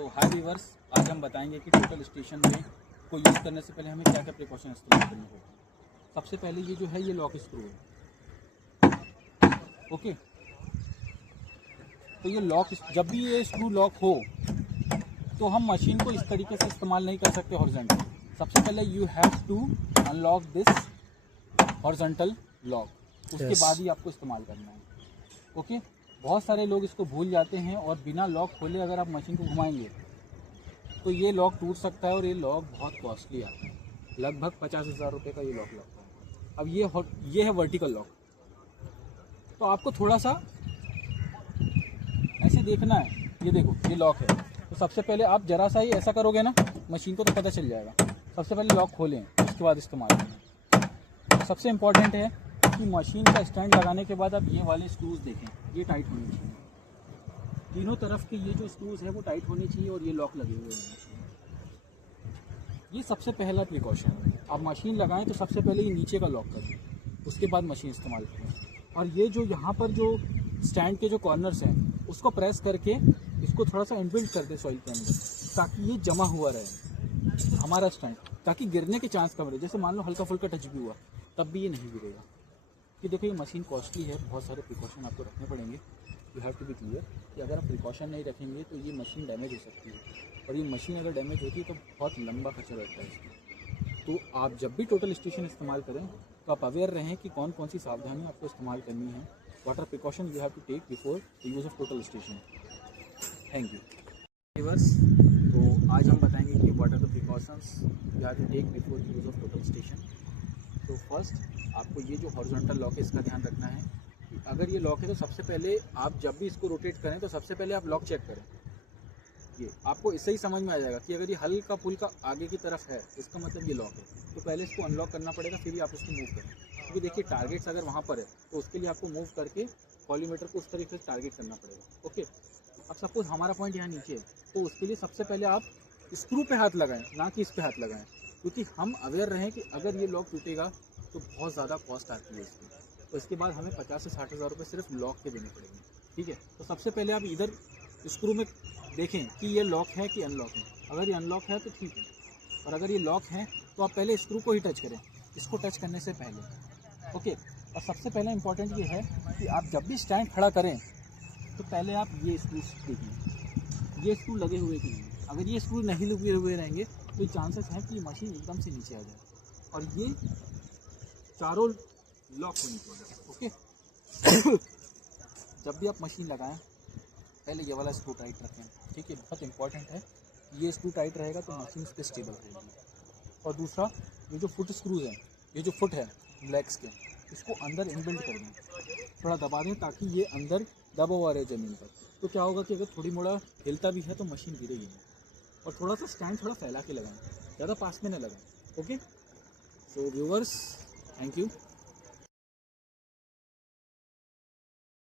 तो हाय व्यूअर्स, आज हम बताएंगे कि टोटल स्टेशन में को यूज़ करने से पहले हमें क्या क्या प्रिकॉशन इस्तेमाल करने होगा। सबसे पहले ये जो है ये लॉक स्क्रू है। ओके, तो ये लॉक, जब भी ये स्क्रू लॉक हो तो हम मशीन को इस तरीके से इस्तेमाल नहीं कर सकते हॉरिजॉन्टल। सबसे पहले you have to unlock this horizontal lock, उसके बाद ही आपको इस्तेमाल करना है। ओके, बहुत सारे लोग इसको भूल जाते हैं और बिना लॉक खोले अगर आप मशीन को घुमाएंगे तो ये लॉक टूट सकता है और ये लॉक बहुत कॉस्टली आता है। लगभग 50,000 रुपये का ये लॉक लगता है। अब ये है वर्टिकल लॉक, तो आपको थोड़ा सा ऐसे देखना है। ये देखो, ये लॉक है, तो सबसे पहले आप जरा सा ही ऐसा करोगे ना मशीन को तो पता चल जाएगा। सबसे पहले लॉक खोलें, उसके बाद इस्तेमाल करें। सबसे इम्पॉर्टेंट है कि मशीन का स्टैंड लगाने के बाद आप ये वाले स्क्रूज देखें, ये टाइट होने चाहिए। तीनों तरफ के ये जो स्क्रूज है वो टाइट होने चाहिए और ये लॉक लगे हुए हैं। ये सबसे पहला प्रिकॉशन है। आप मशीन लगाएं तो सबसे पहले ये नीचे का लॉक करें, उसके बाद मशीन इस्तेमाल करें। और ये जो यहाँ पर जो स्टैंड के जो कॉर्नर्स हैं उसको प्रेस करके इसको थोड़ा सा इनबिल्ट कर दे सॉइल के अंदर, ताकि ये जमा हुआ रहे हमारा स्टैंड, ताकि गिरने के चांस कम रहे। जैसे मान लो हल्का फुल्का टच भी हुआ तब भी ये नहीं गिरेगा। कि देखो, ये मशीन कॉस्टली है, बहुत सारे प्रिकॉशन आपको रखने पड़ेंगे। You have to be clear कि अगर आप प्रिकॉशन नहीं रखेंगे तो ये मशीन डैमेज हो सकती है, और ये मशीन अगर डैमेज होती है तो बहुत लंबा खर्चा बैठता है इसमें। तो आप जब भी टोटल स्टेशन इस्तेमाल करें तो आप अवेयर रहें कि कौन कौन सी सावधानी आपको इस्तेमाल करनी है। Water precaution you have to take before the use of total station. Thank you viewers. तो आज हम बताएंगे कि what are the precautions you have to take before the use of total station. तो फर्स्ट, आपको ये जो हॉरिजॉन्टल लॉक है इसका ध्यान रखना है कि अगर ये लॉक है तो सबसे पहले आप जब भी इसको रोटेट करें तो सबसे पहले आप लॉक चेक करें। ये आपको इससे ही समझ में आ जाएगा कि अगर ये हल्का फुल्का आगे की तरफ है इसका मतलब ये लॉक है। तो पहले इसको अनलॉक करना पड़ेगा, फिर ही आप इसको मूव करें। क्योंकि देखिए, टारगेट्स अगर वहाँ पर है तो उसके लिए आपको मूव करके कॉलीमीटर को उस तरीके से टारगेट करना पड़ेगा। ओके, अब सपोज हमारा पॉइंट यहाँ नीचे है तो उसके लिए सबसे पहले आप स्क्रू पे हाथ लगाएं, ना कि इस पे हाथ लगाएं। क्योंकि हम अवेयर रहें कि अगर ये लॉक टूटेगा तो बहुत ज़्यादा कॉस्ट आती है इसकी। तो इसके बाद हमें 50 से 60,000 रुपये सिर्फ लॉक के देने पड़ेंगे। ठीक है, तो सबसे पहले आप इधर स्क्रू में देखें कि ये लॉक है कि अनलॉक है। अगर ये अनलॉक है तो ठीक है, और अगर ये लॉक है तो आप पहले स्क्रू को ही टच करें, इसको टच करने से पहले। ओके, और सबसे पहले इम्पॉर्टेंट ये है कि आप जब भी स्टैंड खड़ा करें तो पहले आप ये स्क्रू देखिए, ये स्क्रू लगे हुए कि नहीं। अगर ये स्क्रू नहीं लगे हुए रहेंगे तो चांसेस हैं कि मशीन एकदम से नीचे आ जाए, और ये चारों लॉक होनी चाहिए। ओके, जब भी आप मशीन लगाएं पहले ये वाला स्क्रू टाइट रखें। ठीक है, बहुत इंपॉर्टेंट है। ये स्क्रू टाइट रहेगा तो मशीन उस पर स्टेबल रहेगी। और दूसरा, ये जो फुट स्क्रूज हैं, ये जो फुट है ब्लैक्स के, इसको अंदर इनबिल्ट कर दें, थोड़ा दबा दें ताकि ये अंदर दबा हुआ रहे ज़मीन पर। तो क्या होगा कि अगर थोड़ी मोड़ा हिलता भी है तो मशीन गिरेगी नहीं। और थोड़ा सा स्टैंड थोड़ा फैला के लगाएं, ज़्यादा पास में न लगाएं। Okay, so viewers, thank you.